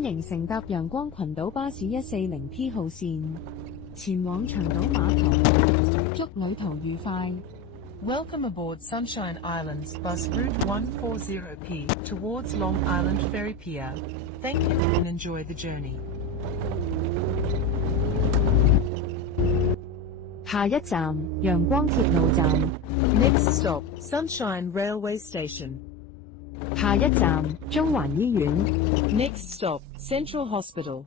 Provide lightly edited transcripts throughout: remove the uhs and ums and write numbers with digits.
歡迎乘搭陽光群島巴士140P 號線，前往長島碼頭。祝旅途愉快。Welcome aboard Sunshine Islands bus route 140P towards Long Island Ferry Pier. Thank you and enjoy the journey. 下一站，陽光鐵路站。Next stop, Sunshine Railway Station. 下一站，中環醫院。Next stop, Central Hospital.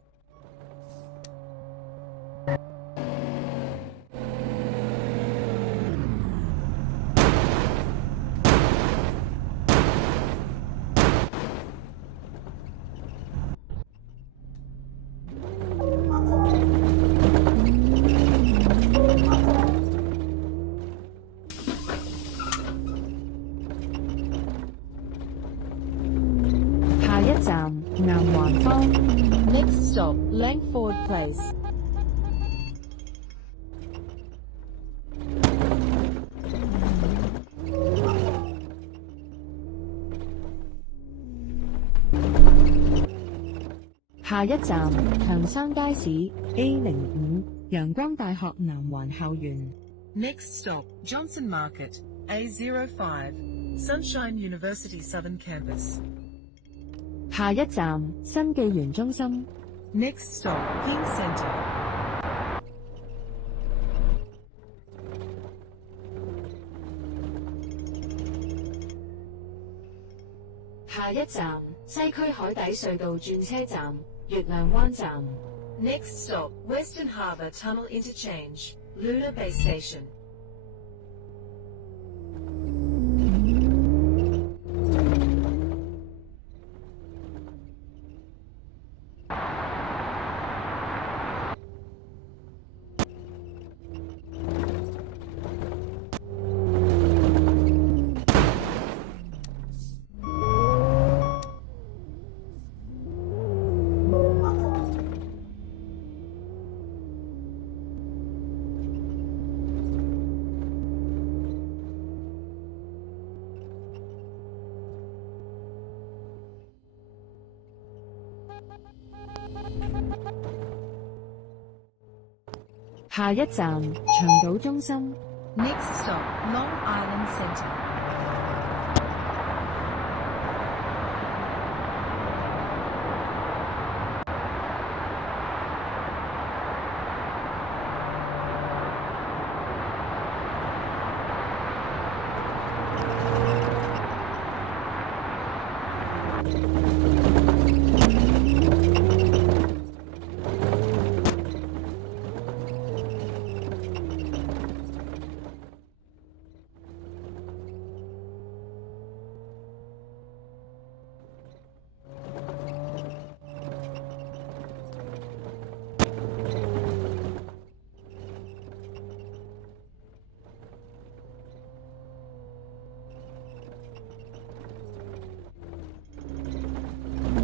下一站，南環坊。Next stop, Langford Place. 下一站，強生街市 A05 陽光大學南環校園。Next stop, Johnson Market, A05, Sunshine University Southern Campus. 下一站，新紀元中心。Next stop, King Center. 下一站，西區海底隧道轉車站，月亮灣站。Next stop, Western Harbour Tunnel Interchange, Luna Bay Station. 下一站，長島中心。Next stop, Long Island Center.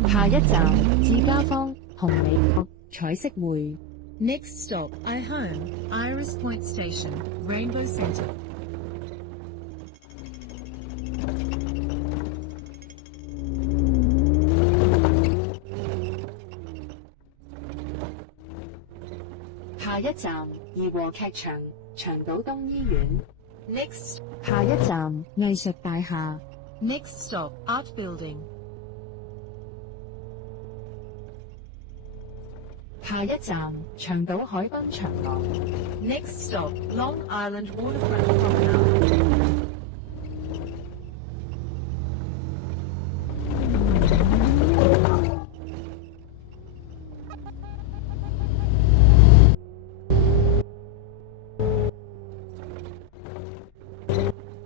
下一站，至家坊紅美閣彩色會。Next stop, iHome, Iris Point Station, Rainbow Center. 下一站，怡和劇場長島東醫院。Next, 下一站，藝術大廈。next stop, Art Building. 下一站，長島海濱長廊。Next stop, Long Island Waterfront Promenade.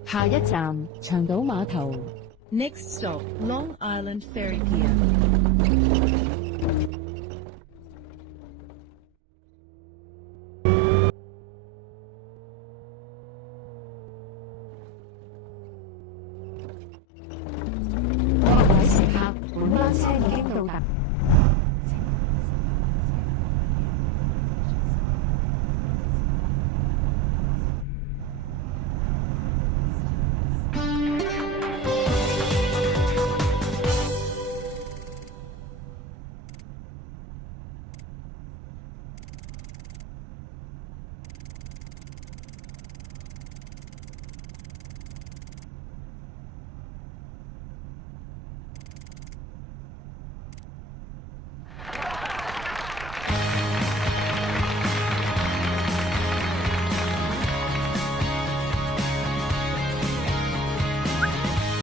下一站，長島碼頭。Next stop, Long Island Ferry Pier.